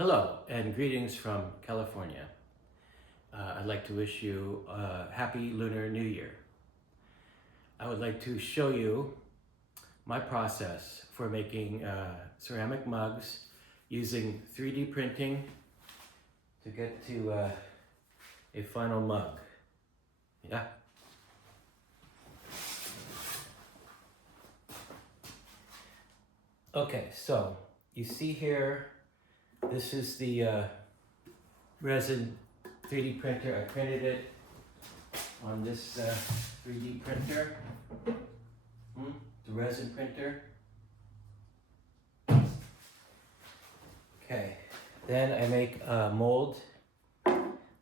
Hello and greetings from California. I'd like to wish you a happy Lunar New Year. I would like to show you my process for making ceramic mugs using 3D printing to get to a final mug. Yeah. Okay, so you see here, this is the resin 3D printer. I printed it on this 3D printer, the resin printer. Okay, then I make a mold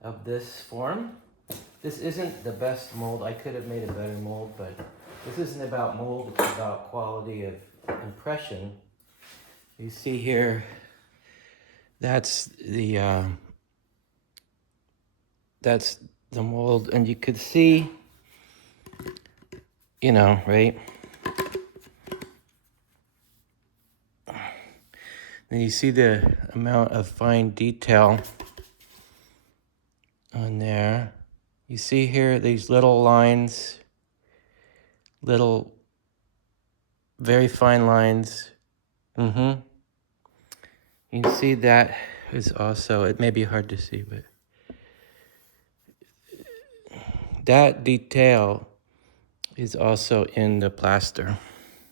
of this form. This isn't the best mold. I could have made a better mold, but this isn't about mold, it's about quality of impression. You see here, that's the mold, and you could see, right? And you see the amount of fine detail on there. You see here these little lines, little, very fine lines. You can see that is also, it may be hard to see, but that detail is also in the plaster,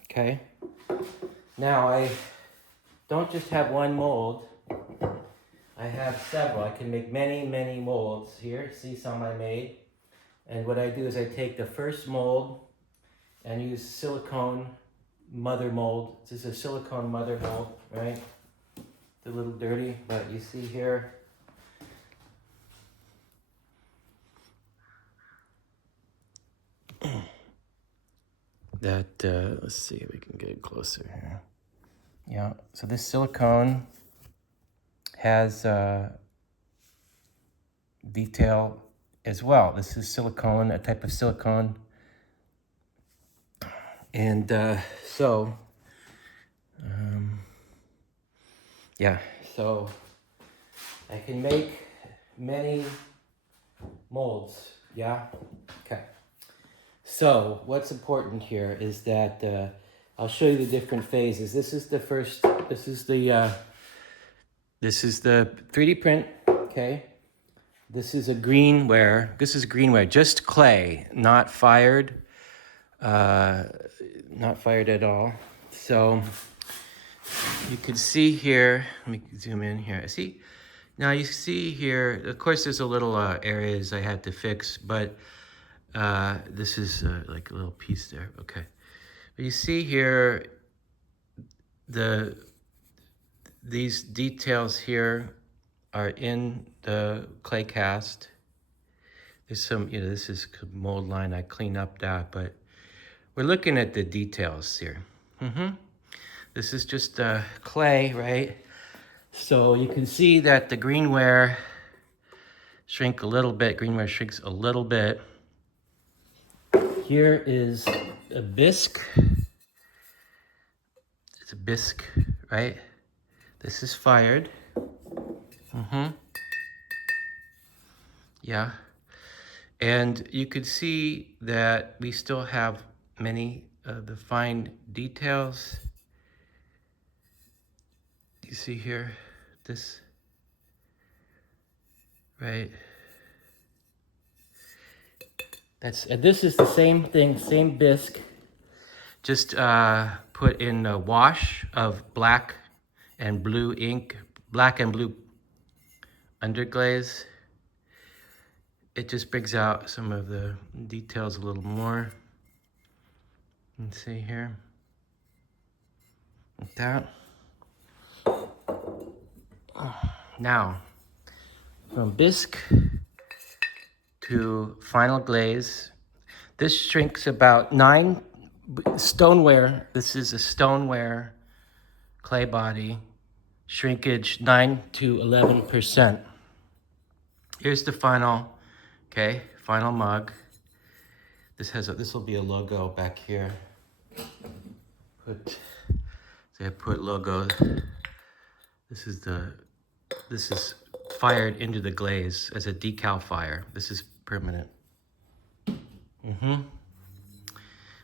okay? Now I don't just have one mold, I have several. I can make many molds here. See some I made. And what I do is I take the first mold and use silicone mother mold. This is a silicone mother mold, right? It's a little dirty, but you see here, that, let's see if we can get closer here. Yeah, so this silicone has detail as well. This is silicone, a type of silicone. And yeah, so I can make many molds, yeah? Okay. So what's important here is that I'll show you the different phases. This is the 3D print, okay? This is greenware, just clay, not fired at all. So you can see here, let me zoom in here. See, now you see here, of course there's a little areas I had to fix, but this is like a little piece there, okay. But you see here, these details here are in the clay cast. There's some, this is mold line, I clean up that, but we're looking at the details here. This is just clay, right? So you can see that the greenware shrinks a little bit. Here is a bisque. It's a bisque, right? This is fired. Yeah. And you could see that we still have many of the fine details. You see here, this, right? This is the same thing, same bisque, just put in a wash of black and blue ink, black and blue underglaze. It just brings out some of the details a little more. Let's see here, like that. Now, from bisque to final glaze, this shrinks about 9 stoneware. This is a stoneware clay body, shrinkage 9 to 11%. Here's the final, okay, final mug. This will be a logo back here. I put logos. This is the this is fired into the glaze as a decal fire. This is permanent.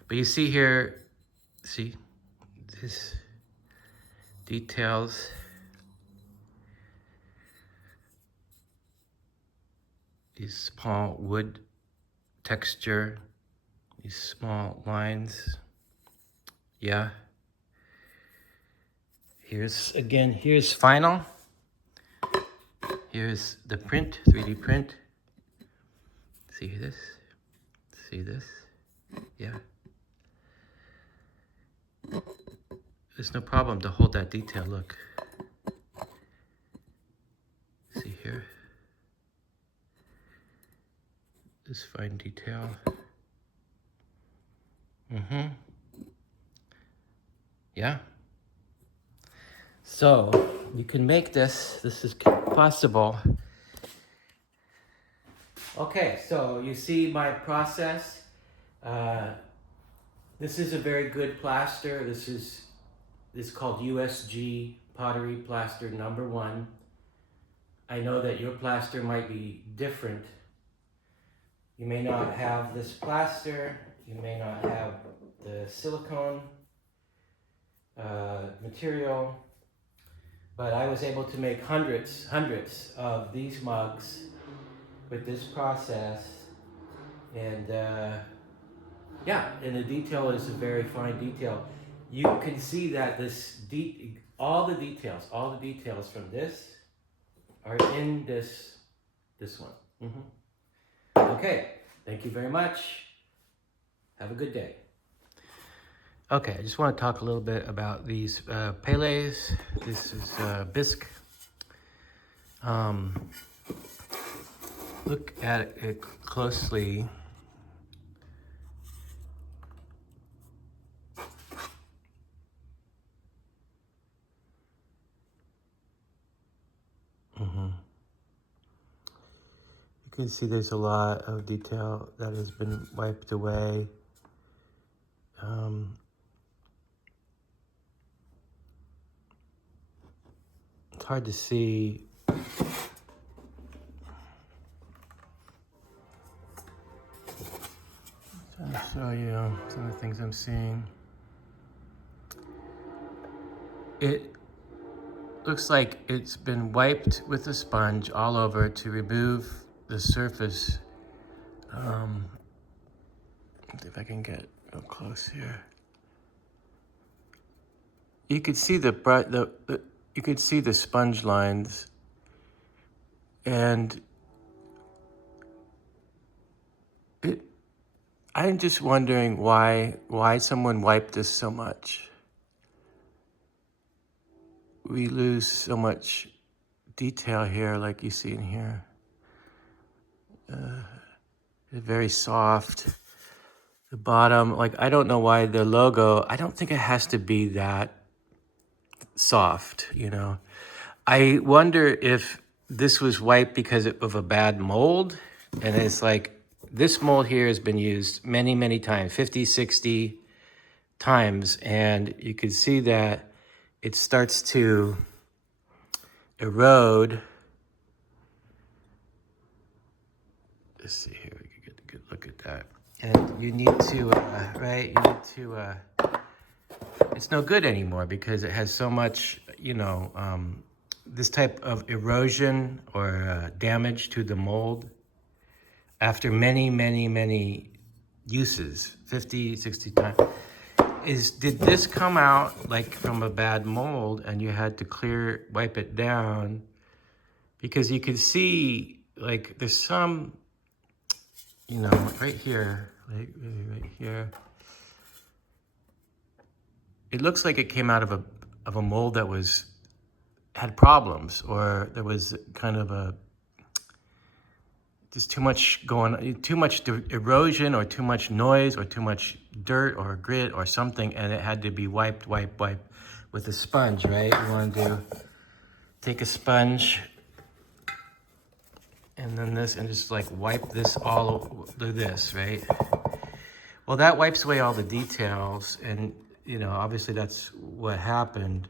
But you see here, see this details. These small wood texture, these small lines. Yeah. Here's final. Here's the print, 3D print. See this? See this? Yeah. There's no problem to hold that detail, look. See here? This fine detail. Yeah. So you can make this. This is possible. Okay, so you see my process. This is a very good plaster. This is called USG Pottery Plaster #1. I know that your plaster might be different. You may not have this plaster. You may not have the silicone material. But I was able to make hundreds of these mugs with this process. And yeah, and the detail is a very fine detail. You can see that all the details from this are in this one. Okay, thank you very much. Have a good day. Okay, I just want to talk a little bit about these Pele's. This is bisque. Look at it closely. You can see there's a lot of detail that has been wiped away. It's hard to see. Trying to show you some of the things I'm seeing. It looks like it's been wiped with a sponge all over to remove the surface. See if I can get real close here. You could see you could see the sponge lines, and I'm just wondering why someone wiped this so much. We lose so much detail here, like you see in here. Very soft. The bottom, like, I don't know why the logo, I don't think it has to be that soft, you know. I wonder if this was wiped because of a bad mold, and it's like, this mold here has been used many, many times, 50, 60 times, and you can see that it starts to erode. Let's see here, we can get a good look at that. And you need to, right, it's no good anymore because it has so much, you know, this type of erosion or damage to the mold after many, many, many uses, 50, 60 times. Did this come out like from a bad mold and you had to wipe it down? Because you can see, like, there's some, you know, right here, like right here. It looks like it came out of a mold that had problems, or there was kind of just too much erosion, or too much noise, or too much dirt or grit or something, and it had to be wiped with a sponge, right? You want to take a sponge and then this, and just like wipe this all through this, right? Well, that wipes away all the details, and you know, obviously that's what happened.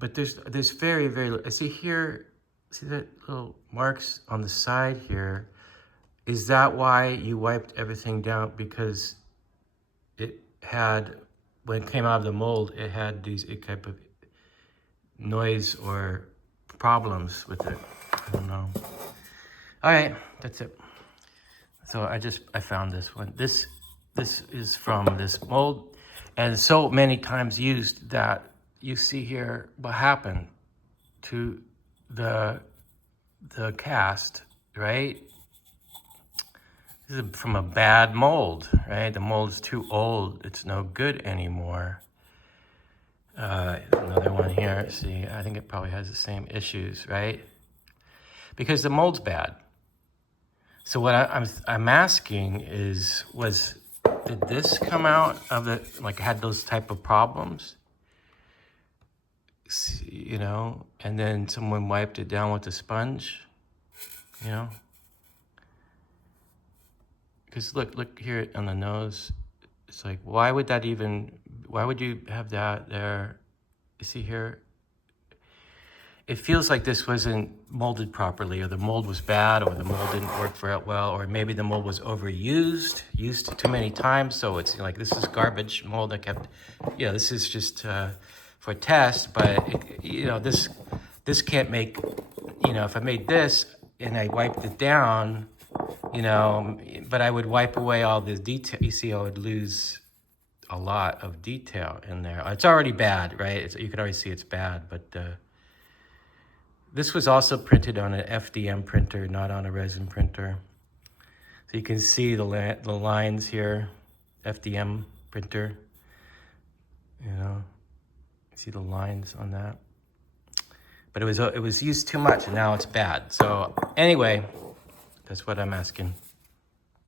but there's very, I see here, see that little marks on the side here? Is that why you wiped everything down? Because it had, when it came out of the mold, it had these type of noise or problems with it. I don't know. All right, that's it. So I found this one. This is from this mold, and so many times used that you see here what happened to the cast, right? This is from a bad mold, right? The mold is too old. It's no good anymore. Another one here. See, I think it probably has the same issues, right? Because the mold's bad. So what I'm asking is, did this come out of the, like, had those type of problems? You know, and then someone wiped it down with a sponge, you know? Because look here on the nose. It's like, why would you have that there? You see here? It feels like this wasn't molded properly, or the mold was bad, or the mold didn't work very well, or maybe the mold was overused, used too many times. So it's like, this is garbage mold. This is just for test, but this can't make, if I made this and I wiped it down, but I would wipe away all the detail. You see, I would lose a lot of detail in there. It's already bad, right? You can already see it's bad, but this was also printed on an FDM printer, not on a resin printer. So you can see the lines here, FDM printer. See the lines on that. But it was used too much, and now it's bad. So anyway, that's what I'm asking.